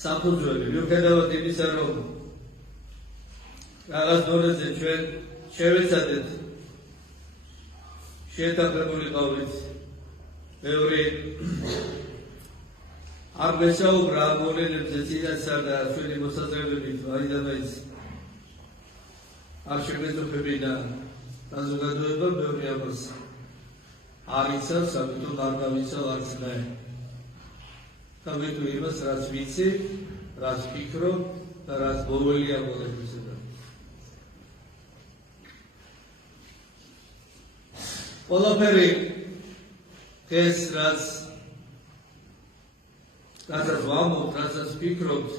საფუძველი, მიუხედავად იმისა, რომ რაღაც დონეზე ჩვენ შევეცადეთ შეთანხმებული ყავლით ბევრი არ მესაუბრა ამ მოვლენებზე წინასწარ და ჩვენი მოსაზრებებით მაინც არ შეგვეძებებინა საზოგადოება ბევრი ამას არ იცავს, ამიტომ არ გავიცავ არც მე. და ვიტყვი იმას, რაც ვიცი, რაც ვფიქრობ და რაც მოვლენია მოლებისგან. ყველაფერი ეს რაც ვამბობთ, რასაც ვფიქრობთ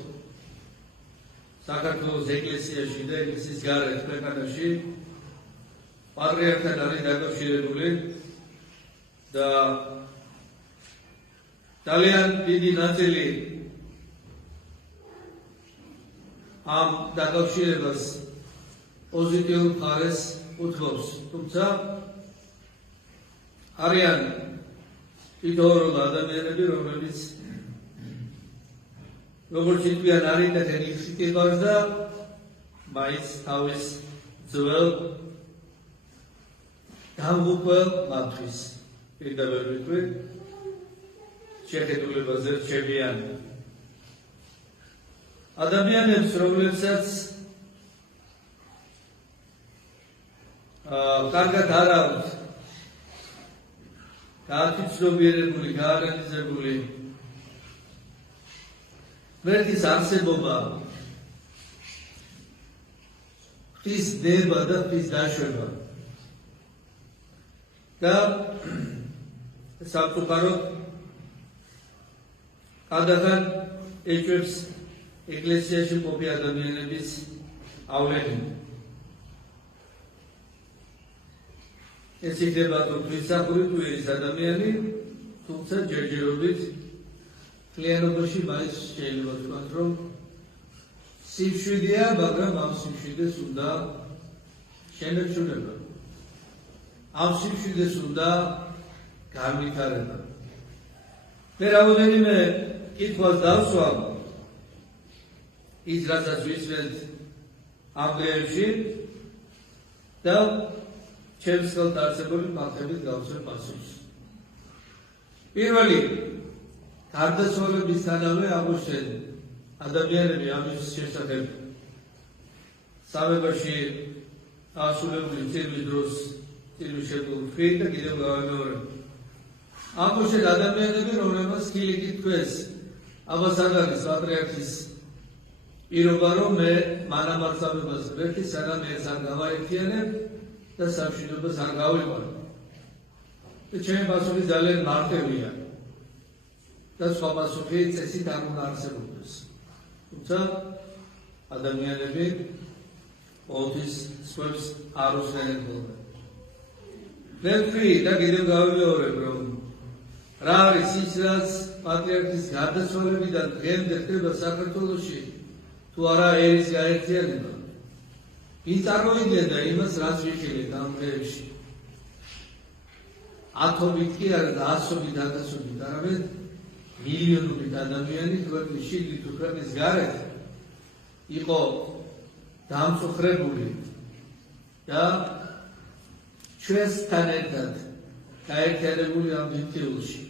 საქართველოს ეკლესიაში და ეკლესიის გარეთ ქვეყანაში პატრიარქთან არის დაკავშირებული და ძალიან დიდი ნაწილი ამ დაკავშირებას პოზიტიურ მხარეს უთმობს, თუმცა არიან თითოეული ადამიანები, რომლებიც როგორც იტყვიან არ იტეხენ იხსიტებას და მაინც თავის ძველ დამღუპველ მათთვის პირდაპირ ვიტყვი შეხედულებაზე რჩებიან ადამიანებს, რომლებსაც კარგად არ აქვთ გაათვითცნობიერებული, გაანალიზებული ღმერთის არსებობა, ღვთის ნება და ღვთის დაშვება და საფუძვლად გადაგან ეჭვებს ეკლესიაში მყოფი ადამიანების ავლენა. ეს იქნება თვითსახური თუ ის ადამიანი, თუმცა ჯერჯერობით კლიანობაში მაინც შეიძლება ვთქვათ, რომ სიმშვიდეა, მაგრამ ამ სიმშვიდეს უნდა შენერჩუნება. ამ სიმშვიდეს უნდა განვითარება. მე რაოდენიმე კითხვას დავსვამ ის რასაც ვისმენთ ამ დღეებში და ჩემს ხელთ არსებული ფაქტებით გავსვენ პასუხს. პირველი გარდაცვალებისთანავე აღმოჩნდნენ ადამიანები ამის შესახებ სამებაში ასულებული წირვის დროს წირვის შეფუთქვი და კიდევ გავემეორებ. აღმოჩნდნენ ადამიანები, რომლებსაც ხილიკით თქვეს აბას საგანის პატრიარქის პირობა, რომ მე მანამ არ სამებას ვერთი, სანამ ერთს არ გავაერთიანებ და სამშვიდობას არ გავიყვანო. და ჩემი პასუხი ძალიან მარტივია და სხვა პასუხი წესით არ უნდა არსებობდეს. თუმცა ადამიანები ყოველთვის სხვებს არ უსმენენ ხოლმე. მე ვთქვი და კიდევ გავიმეორებ, რომ რა არის ის, რაც პატრიარქის გარდაცვალებიდან დღემდე ხდება საქართველოში, თუ არა ერის გაერთიანება. ვინ წარმოიდგენდა იმას, რაც ვიხილეთ ამ დღეებში. ათობით კი არა და ასობით, ათასობით, არამედ მილიონობით ადამიანი ქვეყნის შიგნით თუ ქვეყნის გარეთ იყო დამწუხრებული და ჩვენთან ერთად გაერთიანებული ამ მიტილში.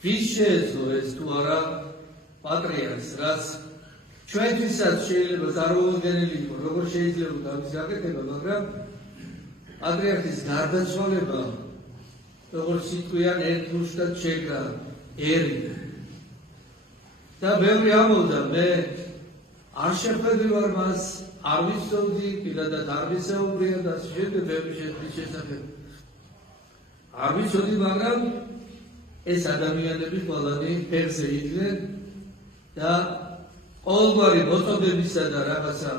ვის შეეძლო ეს თუ არა პატრიარქს, რაც ჩვენთვისაც შეიძლება წარმოუდგენელი იყო, როგორ შეიძლება ამის გაკეთება, მაგრამ პატრიარქის გარდაცვალება, როგორც იტყვიან, ერთგულშად შეკრა ერი. და ბევრი ამბობდა, მე არ შეხვედრი ვარ მას, არ ვიცოდი, პირადად არ ვისაუბრია და შემდეგ ბევრი შესახებ არ ვიცოდი, მაგრამ ეს ადამიანები ყველანი ფერზე იდგნენ და ყოველგვარი მოწოდებისა და რაღაცა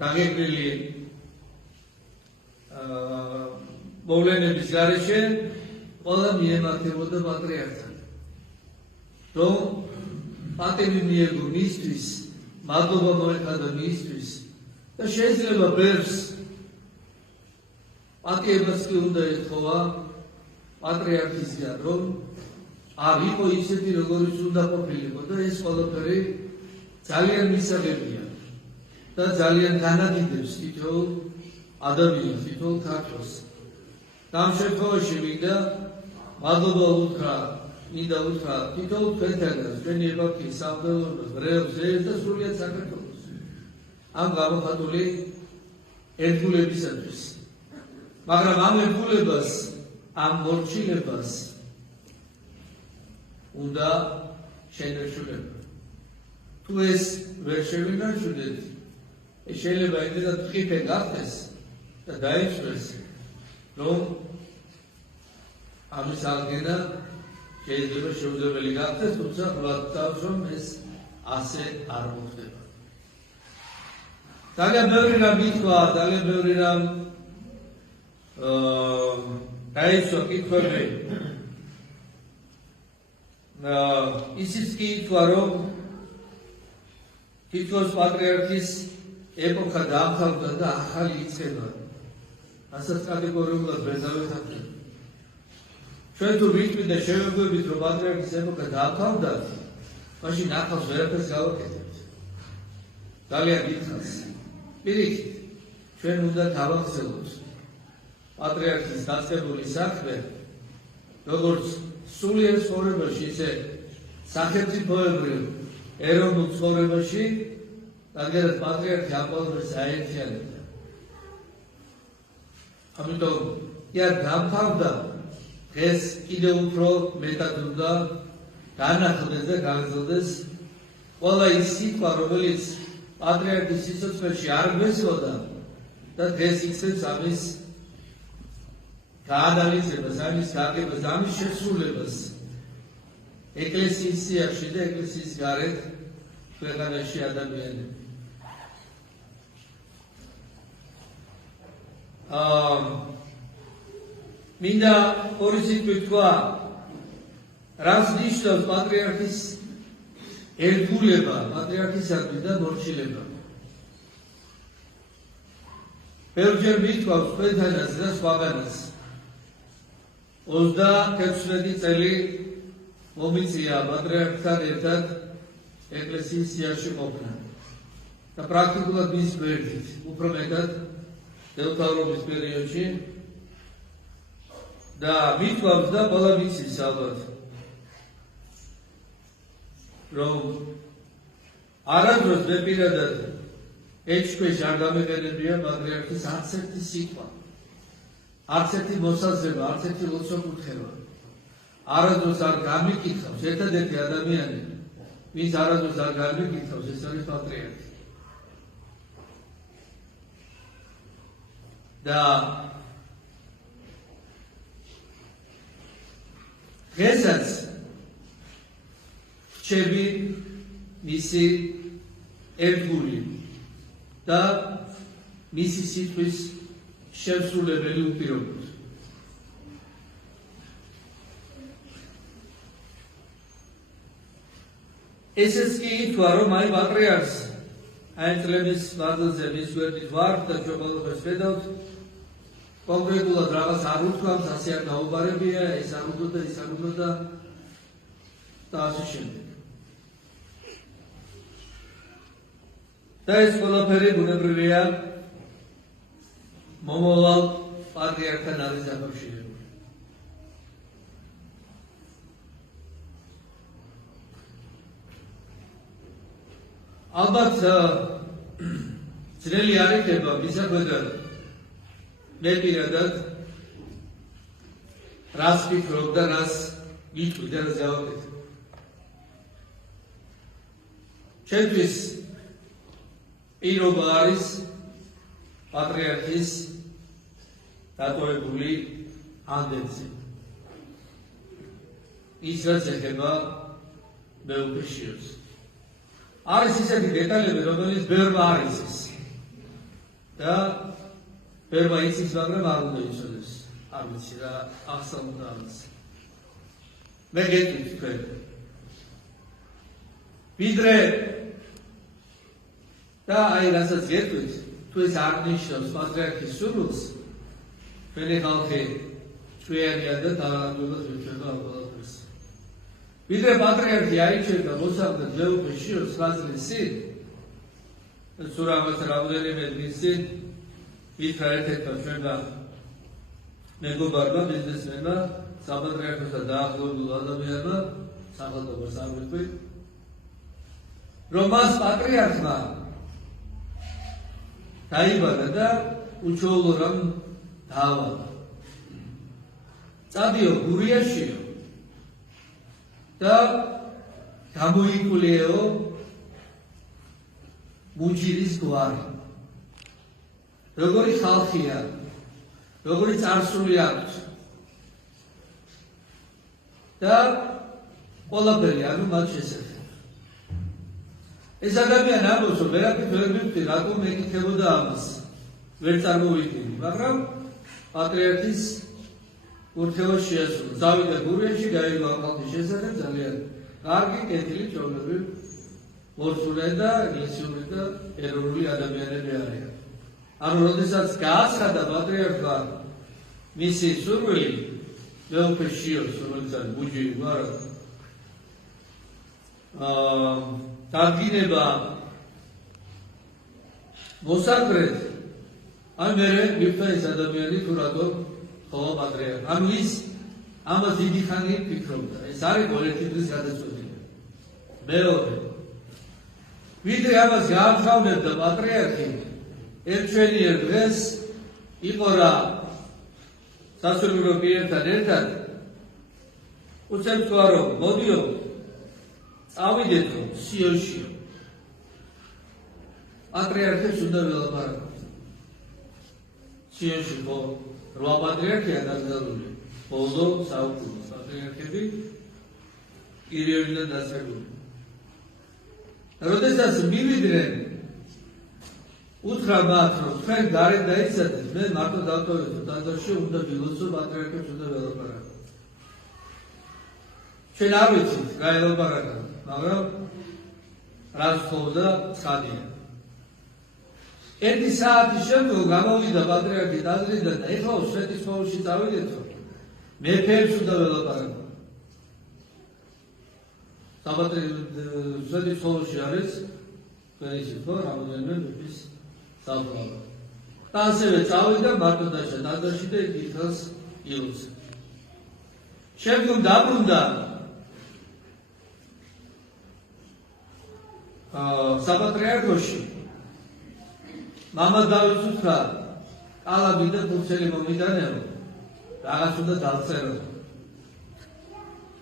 დაგეგმილი მოვლენების გარეშე ყველა მიემართებოდა პატრიარქთან. რომ პატივი მიიღო მისთვის, მადლობა მოეხადა მისთვის და შეიძლება ბევრს პატიებას კი უნდა ეთხოვა პატრიარქისგან, რომ არ იყო ისეთი როგორიც უნდა ყოფილიყო და ეს ყველაფერი ძალიან მისაღებია და ძალიან განადიდებს თითოეულ ადამიანს, თითოეულ ქართველს. და ამ შემთხვევაში მინდა მადლობა უთხრა, თითოეულ თქვენთანაც, ჩვენი ეპარქიის სამღვდელოებას, ბრეებს და სრულიად საქართველოს ამ გამოხატული ერთგულებისათვის. მაგრამ ამ ერთგულებას, ამ მორჩილებას უნდა შენერჩულება. თუ ეს ვერ შევინარჩუნეთ, შეიძლება იმედად ტყიფე გახდეს და დაიწვეს, რომ ამის აღდგენა შეიძლება შეუძლებელი გახდეს, თუმცა ვთქვათ, რომ ეს ასე არ მოხდება. ძალიან ბევრი რამ ითქვა, ძალიან ბევრი რამ დაიწვა კითხვები. ისიც კი ითქვა, რომ თითქოს პატრიარქის ეპოქა დაამთავრდა და ახალი იწყება. ასაც კატეგორიულად ვერ დავეთანხმებ. ჩვენ თუ ვიტყვით და შევეგვებით, რომ პატრიარქის ეპოქა დაამთავრდა, მაშინ ახალს ვერაფერს გავაკეთებთ. ძალიან დიდხანს. პირიქით, ჩვენ უნდა დავახსენოთ პატრიარქის დაწყებული საქმე, როგორც სულიერ ცხოვრებაში, ისე სახელმწიფოებრივ ეროვნულ ცხოვრებაში, რადგანაც პატრიარქი ამ ყველაფერს აერთიანებდა. ამიტომ იარ დამთავრდა, დღეს კიდევ უფრო მეტად უნდა განახლდეს და გაგრძელდეს ყველა ის სიტყვა, რომელიც პატრიარქის სიცოცხლეში არ გვესვოდა და დღეს იქცევს ამის გაანალიზებას, ამის გაგებას, ამის შესრულებას ეკლესიის სიახში და ეკლესიის გარეთ ქვეყანაში ადამიანები. მინდა ორი სიტყვით თქვა, რას ნიშნავს პატრიარქის ერთგულება, პატრიარქისადმი და მორჩილება. ბევრჯერ მითქვავს თქვენთანაც და სხვაგანაც. 36 წელი მომიწია პატრიარქთან ერთად ეკლესიის სიახში ყოფნა და პრაქტიკულად მის გვერდით, უფრო მეტად დელტავრობის პერიოდში და მითქვავს და ყველა მიცის ალბათ, რომ არადროს მეპირადად ეჭქვეშ არ გამეყენებია პატრიარქის არც ერთი სიტყვა, არც ერთი მოსაზრება, არც ერთი ლოცვა-კურთხევა. არადროს არ გამიკითხავს, ერთადერთი ადამიანი, ვინც არადროს არ გამიკითხავს, ეს არის პატრიარქი. და დღესაც რჩები მისი ერთგული და მისი სიტყვის შესრულებელი უპირობოდ. ესეც კი ითქვა, რომ აი პატრიარქს აი წლების მანძილზე მის გვერდით ვარ და ჩვენ ყველაფერს ვხედავთ, კონკრეტულად რაღაც არ უთქვამს, ასე არ გაუბარებია, ეს არ უნდა, ის არ უნდა და ასე შემდეგ. და ეს ყველაფერი ბუნებრივია მომავალ პატრიარქთან არის დაკავშირებული. ალბათ ძნელი არ იქნება მისახვედრად მე პირადად რას ვფიქრობ და რას ვიტყვი და რას გავაკეთებ. ჩემთვის პირობა არის პატრიარქის დატოვებული ანდეცი. ის რაც ეხება მეუფეშიოს. არის ისეთი დეტალები, რომელიც ბევრმა არ იცის და ბევრმა იცის, მაგრამ არ უნდა იცოდეს. არ ვიცი რა ახსნა უნდა არის. მე გეტყვით თქვენ. ვიდრე და აი რასაც გეტყვით, თუ ეს არ ნიშნავს პატრიარქის სურვილს, ჩვენი ხალხი ჩვენია და დაავადებას ვიჩვენა ამ ყველაფერს. ვიდრე პატრიარქი აიჩერდა მოსახლეს მეუღლე შიოს 9 წლის წინ, სურამას რამდენიმე დღის წინ ითხრა ერთ-ერთმა ჩვენმა მეგობარმა ბიზნესმენმა საპატრიარქოსთან დაახლოებულ ადამიანმა სახელმწიფოს არ ვიტყვი, რომ მას პატრიარქმა დაიბადა და უჩვეულო რამ დაავალა. წადიო გურიაშიო და გამოიკვლეო მუჯირის გვარი. როგორი ხალხია, როგორი წარსული აქვს და ყველაფერი ანუ მათ შესახებ. ეს ადამიანი ამბობს, რომ ვერაფერს ვერ მივხვდი, რატომ მეკითხებოდა ამას. ვერ წარმოვიდგინდი, მაგრამ პატრიარქის ურთიერთობა შეასრულა. წავიდა გურიაში, გაიგო ამ ხალხის შესახებ ძალიან კარგი, კეთილი, ჩვეულებრივი, მორწმუნე და ეკლესიური და ეროვნული ადამიანები არიან. ანუ როდესაც გააცხადა პატრიარქმა მისი სურვილი, მეუღლე შიოს, რომელიც არის მუჯირი გვარი, დადგინება მოსაკრეთ, ან მერე მივხვდა ეს ადამიანი თუ რატომ ხოლო პატრიარქი. ანუ ის ამას დიდი ხანი ფიქრობდა. ეს არის ყოველთვის დღის გადაწყვეტილება. მეორე, ვიდრე ამას გაამხავნებდა პატრიარქი, ერთჩვენიერ დღეს იყო რა სასულიერო პირებთან ერთად უცემთქვა, რომ მოდიო წავიდეთო სიონში. პატრიარქებს უნდა ველაპარაკოთ. სიონში ხო 8 პატრიარქია დაკრძალული. ბოლო საუკუნის პატრიარქები კირილიდან დასრულებული. როდესაც მივიდნენ, უთხრა მათ, რომ თქვენ გარეთ დაიცადეთ, მე მარტო დავტოვებთ, ტაძარში უნდა ვილოცო, პატრიარქებს უნდა ველაპარაკოთ. ჩვენ არ ვიცით, გაელაპარაკოთ, მაგრამ რას თხოვდა ცხადია. 1 საათის შემდგომ გამოვიდა პატრიარქი ტაძრიდან და ეხლა სვეტიცხოვლში წავიდეთო, მეფეებს უნდა ველაპარაკოთ. სვეტიცხოვლში არის თქვენი ხო რამდენიმე მეფის საფლავი. და ასევე წავიდა მარტო დაშა ტაძარში და ითხოვს ილოცე. შემდგომ დაბრუნდა საპატრიარქოში. მამა დავითს უთხრა, კალაბი და ფურცელი მომიტანეო, რაღაც უნდა დავწერო.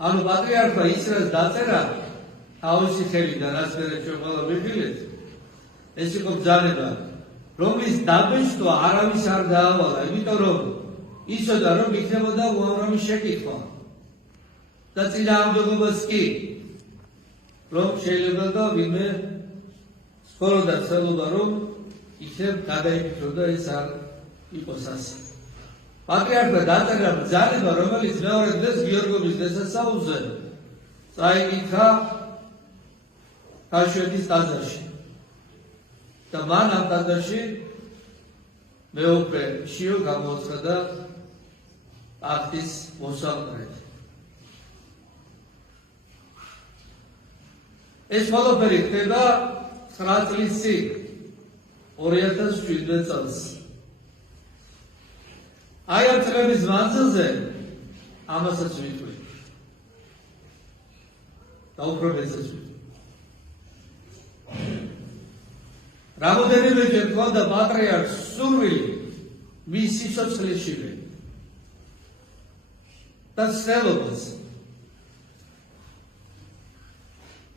ანუ პატრიარქმა ის რაც დაწერა, თავისი ხელიდან, რაც მერე ჩვენ ყველა ვიხილეთ, ეს იყო ბრძანება, რომლის დაბეჭდვა არავის არ დაავალა, იმიტომ რომ იცოდა, რომ იქნებოდა უამრავი შეკითხვა და წინააღმდეგობაც კი, რომ შეიძლება და ვინმე სკოლოდა ცელობა, რომ იქნებ გადაიფიქროდა ეს არ იყოს ასე. პატრიარქმა დაწერა ბრძანება, რომელიც მეორე დღეს გიორგობის დღესასწაულზე წაიკითხა ქაშვეთის ტაძარში. და მან ამ ტაძარში მეუღლე შიო გამოაცხადა აქტის მოსაყრეთ. ეს ყველაფერი ხდება 9 წლის წინ, 2017 წელს. აი ამ წლების მანძილზე ამასაც ვიტყვი. და უფრო მეცაც ვიტყვი. რამოდენიმეჯერ ჰქონდა პატრიარქს სურვილი მის სიცოცხლეშივე და ცდილობას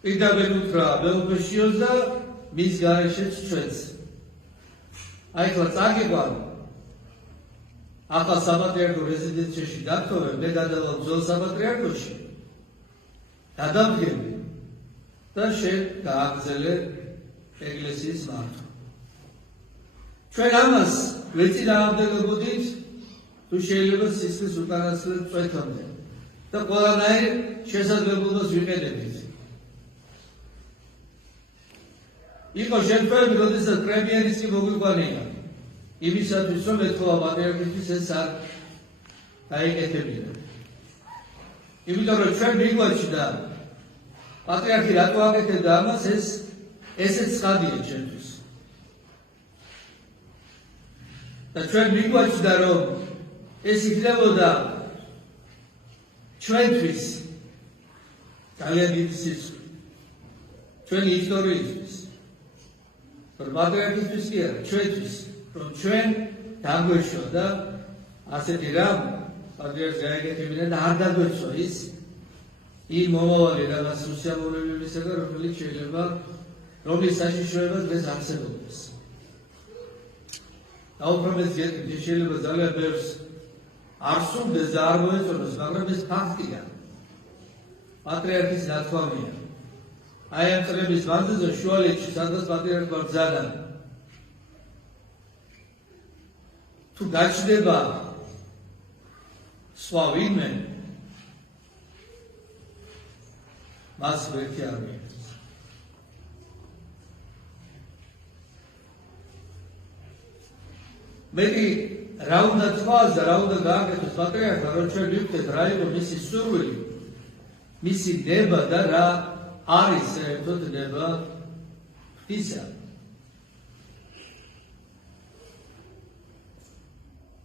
პირდაპირ უთხრა მეუღლე შიოს და მის გარეშეც ჩვენს. აი ახლა წაგიყვან ახლა საპატრიარქო რეზიდენციაში დათხოვე, მე გადავალ ძველ საპატრიარქოში, გადავდგები და შენ გააგრძელე ეკლესიის მართვა. ჩვენ ამას ვეწინააღმდეგებოდით, თუ შეიძლება სისხლის უკანასკნელ წვეთამდე და ყველანაირ შესაძლებლობას ვიყენებით. იყო შემთხვევები, როდესაც პრემიერის კი მოგვიყვანია, იმისათვის, რომ ეთქვა პატრიარქისთვის ეს არ დაიკეთებინა. იმიტომ რომ ჩვენ მიგვაჩნდა პატრიარქი რატო აკეთებდა ამას, ესეც ცხადია ჩვენთვის. და ჩვენ მიგვაჩნდა, რომ ეს იქნებოდა ჩვენთვის ძალიან დიდი სიცოცხლე, ჩვენი ისტორიისთვის. პატრიარქისთვის კი არა, ჩვენთვის, რომ ჩვენ დაგვეშვა და ასეთი რამ პატრიარქს გაეკეთებინა და არ დაგვეცვა ის იმ მომავალი რაღაც უსიამოვნებებისაგან, რომლის საშიშროებას დღეს არსებობს. და უფრო მეც გეტყვით, შეიძლება ძალიან ბევრს არ სურდეს და არ მოეწონოს, მაგრამ ეს ფაქტია. პატრიარქის ნათქვამია. აი ამ წლების მანძილზე შუალედში, სადაც პატრიარქმა ბრძანა, თუ გაჩნდება სხვა ვინმე, მას ვერტი არ მიიღებს. მეტი რა უნდა თქვას და რა უნდა გააკეთოს პატრიარქმა, რომ ჩვენ მივხვდეთ რა იყო მისი სურვილი, მისი ნება და რა არის საერთოდ ნება ღვთისა.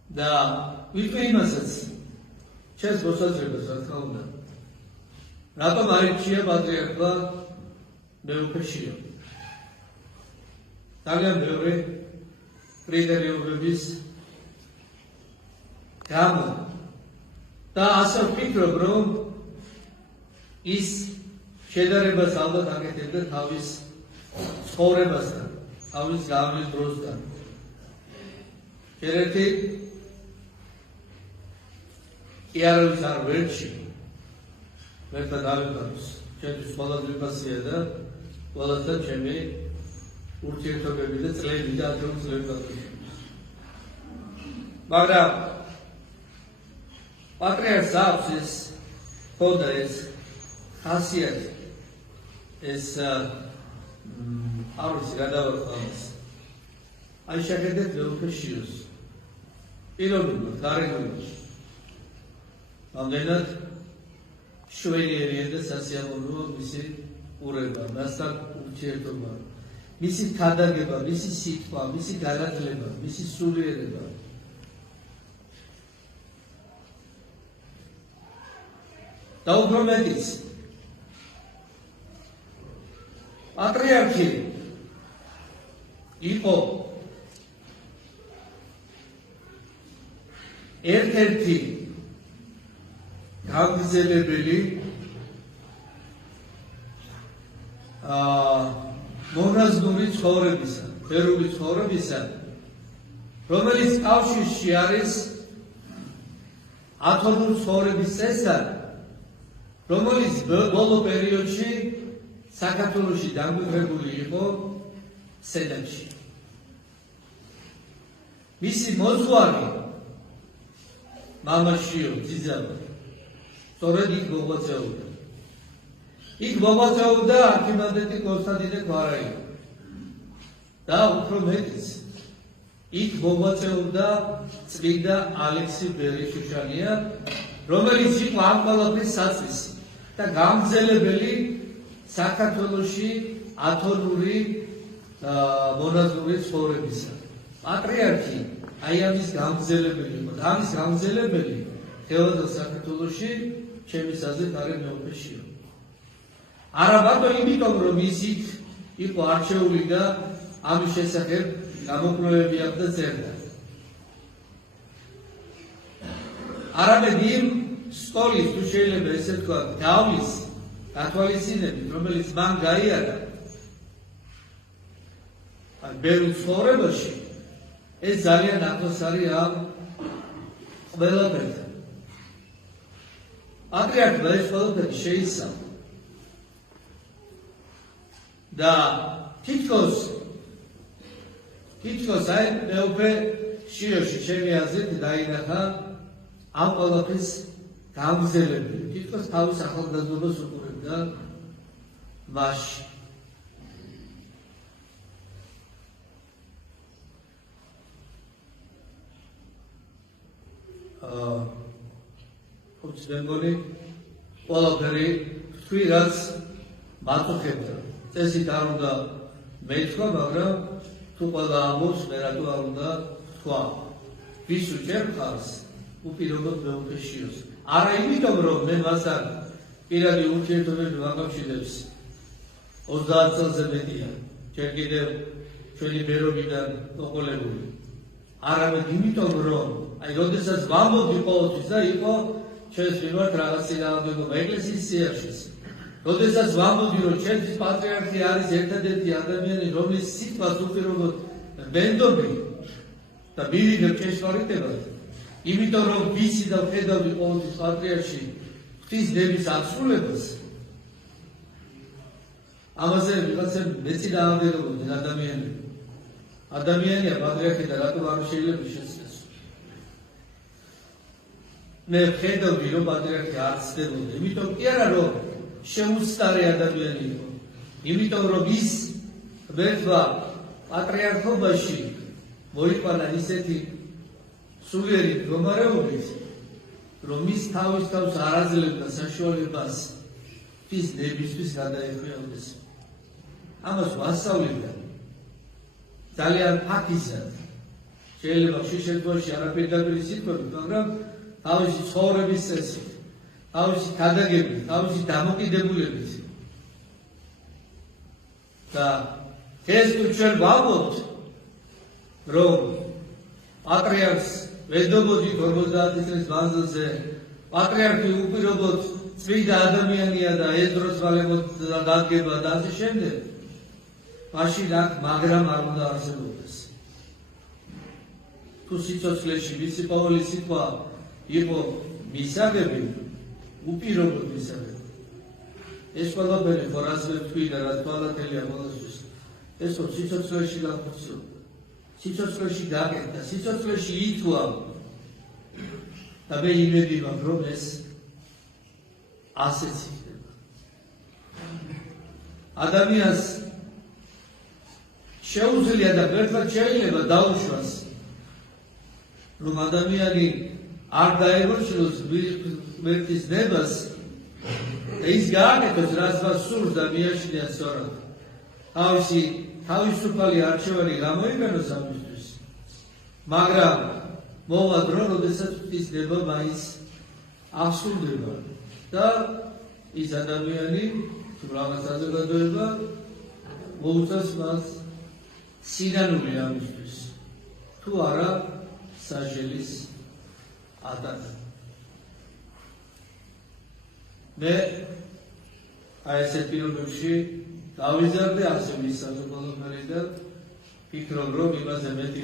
და ვიტყვი იმასაც, ჩვენს მოსაზრებას რა თქმა უნდა, რატომ აირჩია პატრიარქმა მეუფეშიო. ძალიან ბევრი კრიტერიუმების გამო და ასე ვფიქრობ, რომ ის შედარებას ალბათ აკეთებდა თავის ცხოვრებასთან, თავის გავლენის დროსთან. ერთ-ერთი კი არავის არ ვერჩი, ვერთა დავიწყოს, ჩემთვის ყველაზე უფასია და ყველასთან ჩემი ურთიერთობები და წლები და ადრეულ წლებში. მაგრამ პატრიარქს აქვს ეს ხოდა ეს ხასიათი, ეს არ ვიცი რა დავაყოს. აი შეხედეთ მეუფეშიოს. პიროვნულად, გარეგნულად. ამდენად შვენიერია და სასიამოვნოა მისი ყურება, მასთან ურთიერთობა, მისი თადაგება, მისი სიტყვა, მისი განათლება, მისი სულიერება. და უფრო მეტიც, პატრიარქი იყო ერთ-ერთი გაგრძელებელი მონაზვნური ცხოვრებისა, ფერული ცხოვრებისა, რომელიც კავშირში არის ათონურ ცხოვრების წესთან, რომელიც ბოლო პერიოდში საქართველოში დამკვიდრებული იყო სენატში. მისი მოძღვარი მამაშიო ძიძავა სწორედ იქ მოღვაწეობდა. იქ მოღვაწეობდა არქიმანდრიტი კონსტანტინე კვარაიო და უფრო მეტიც იქ მოღვაწეობდა წმინდა ალექსი ბერიშვიშანია, რომელიც იყო ამ ყველაფრის საწვისი და გამგზელებელი საქართველოში ათონური მონაზვნური ცხოვრებისა. პატრიარქი აი ამის გამგზელებელი იყო და ამის გამგზელებელი თეოდორ საქართველოში ჩემის აზრით არის მეუფეშიო. არა მარტო იმიტომ, რომ ის იქ იყო არჩეული და ამის შესახებ გამოკვლევები აქვს და წერდა. არამედ იმ სკოლის, თუ შეიძლება ესე თქვა, გავლის გათვალისწინებით, რომელიც მან გაიარა ბევრ ცხოვრებაში, ეს ძალიან ახლოს არის ამ ყველაფერთან. პატრიარქმა ეს ყველაფერი შეისწავლა და თითქოს აი მეუფეშიოში ჩემი აზრით დაინახა ამ ყველაფრის გამგზელებელი. თითქოს თავის ახალგაზრდობას უყურებდა მასში. ხუთს მეგონი ყველაფერი თქვი, რაც მაწუხებდა. წესით არ უნდა მეთქვა, მაგრამ თუ ყველა ამბობს, მე რატო არ უნდა თქვა. ვის უჭერ ხარს უპირობოდ მეუღეშიოს. არა იმიტომ, რომ მე მასთან პირადი ურთიერთობები ვაკავშირებს 30 წელზე მეტია, ჯერ კიდევ ჩვენი ბერობიდან მოყოლებული. არამედ იმიტომ, რომ აი როდესაც ვამბობდი ყოველთვის და იყო ჩვენს მიმართ რაღაც წინააღმდეგობა ეკლესიის სიარშიც. როდესაც ვამბობდი, რომ ჩვენთვის პატრიარქი არის ერთადერთი ადამიანი, რომლის სიტყვას უპირობოდ ვენდობდი და მივიდებ ჭეშმარიტებას, იმიტომ რომ ვიცი და ვხედავდი ყოველთვის პატრიარქში ღვთის დების აღსრულებას. ამაზე ვიღაცამ მეწინააღმდეგებოდნენ ადამიანები. ადამიანია პატრიარქი და რატომ არ შეიძლება შეცდეს. მე ვხედავდი, რომ პატრიარქი არ ცდებოდა, იმიტომ კი არა, რომ შეუცდარი ადამიანი იყო, იმიტომ რომ ის ღმერთმა პატრიარქობაში მოიყვანა ისეთი სულიერი მდგომარეობით, რომ ის თავის თავს არ აძლევდა საშუალებას ღვთის დებისთვის გადაეხვეოდეს. ამას ვასწავლიდა ძალიან ფაქიზად. შეიძლება შეშეძლოში არაპირდაპირი სიტყვებით, მაგრამ თავისი ცხოვრების წესით, თავისი ქადაგებით, თავისი დამოკიდებულებით. და ეს თუ ჩვენ ვამბობთ, რომ პატრიარქს ვედობოდი 50 წლის მანძილზე, პატრიარქი უპირობოდ წმინდა ადამიანია და ეს დროს ვალებოდა დადგება და ასე შემდეგ, მაშინ აქ მაგრამ არ უნდა არსებობდეს. თუ სიცოცხლეში მისი ყოველი სიტყვა იყო მისაღები, უპირობოდ მისაღები. ეს ყველაფერი ხო რაც მე ვთქვი და რაც თვალათელია ყველასთვის, ეს ხო სიცოცხლეში გახოცო, სიცოცხლეში გაკეთდა, სიცოცხლეში ითქვა და მე იმედი მაქვს, რომ ეს ასეც იქნება. ადამიანს შეუძლია და ერთად შეიძლება დაუშვას, რომ ადამიანი არ დაეგორჩილოს ღმერთის ნებას და ის გააკეთოს, რაც მას სურს და მიაჩნია სწორად. თავისუფალი არჩევანი გამოიყენოს ამისთვის, მაგრამ მოვა დრო, როდესაც ღვთის ნება მაინც აღსრულდება და ის ადამიანი თუ რაღაც საზოგადოება მოუწევს მას სინანული ამისთვის, თუ არა საჟელის ატანა. მე აი ესეთ პირობებში დავიზარდე ასე მისასალმებელი და ფიქრობ, რომ იმაზე მეტი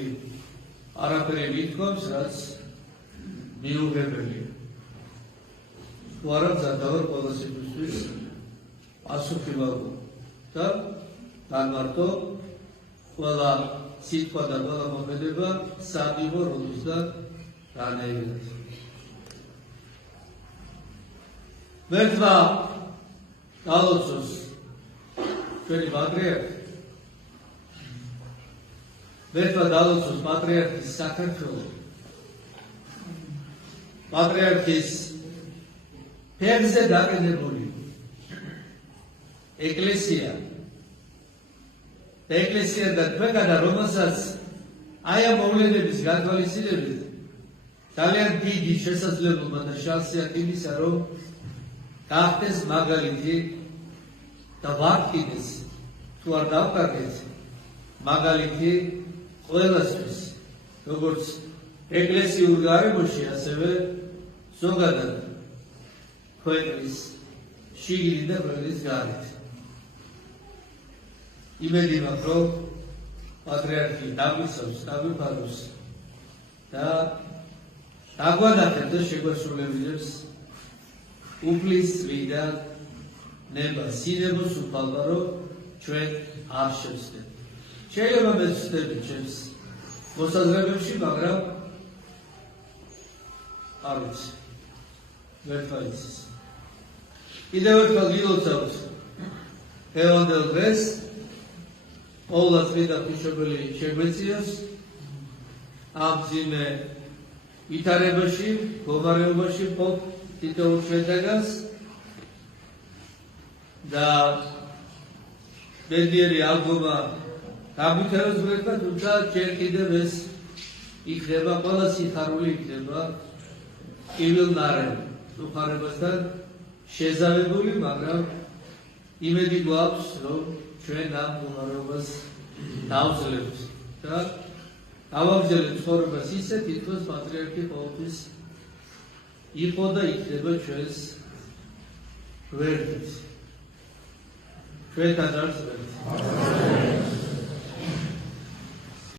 არაფერი ვითქვამს, რაც მიუღებელია. თუ არა მზადავარ ყველა სიტყვის პასუხი ვაგო და განმარტო ყველა სიტყვა და ყველა მოქმედება სამიღო როლს და რანაირად. ღმერთმა დალოცოს ჩვენი პატრიარქი, ღმერთმა დალოცოს პატრიარქის საქართველო, პატრიარქის ფერზე დაყენებული ეკლესია და ეკლესია და ქვეყანა, რომელსაც აი ამ მოვლენების გათვალისწინებით ძალიან დიდი შესაძლებლობა და შანსი აქვს იმისა, რომ გახდეს მაგალითი და ვარქიდეს, თუ არ დავკარგეთ, მაგალითი ყველასთვის, როგორც ეკლესიურ გარემოში, ასევე ზოგადად ქვეყნის შიგნით და ქვეყნის გარეთ. იმედი მაქვს, რომ პატრიარქი დაგვიცავს, დაგვიფაროს და დაგვანახებს და შეგვასრულებინებს უფლის წმინდა ნება, სინებოს უფალმა, რომ ჩვენ არ შევსდეთ. შეიძლება მე ვსდები ჩვენს მოსაზრებებში, მაგრამ არ ვიცი. ვერთა იცის. კიდევ ერთხელ გილოცავთ დღევანდელ დღეს, ყოვლა წმინდა ღვთისმშობელი შეგვეციოს ამ მძიმე ვითარებაში, მდგომარეობაში ყოფ თითოეულ ჩვენთაგანს და ბედნიერი ალბომა გამვითაროს გვერდმა, თუმცა ჯერ კიდევ ეს იქნება ყველა სიხარული იქნება პირველნარევი უხარებასთან შეზავებული, მაგრამ იმედი გვაქვს, რომ ჩვენ ამ მდგომარეობას დავძლებთ და გავაგრძელებთ ცხოვრებას ისე, თითქოს პატრიარქი ყოველთვის იყო და იქნება ჩვენს გვერდით. ჩვენთან არის.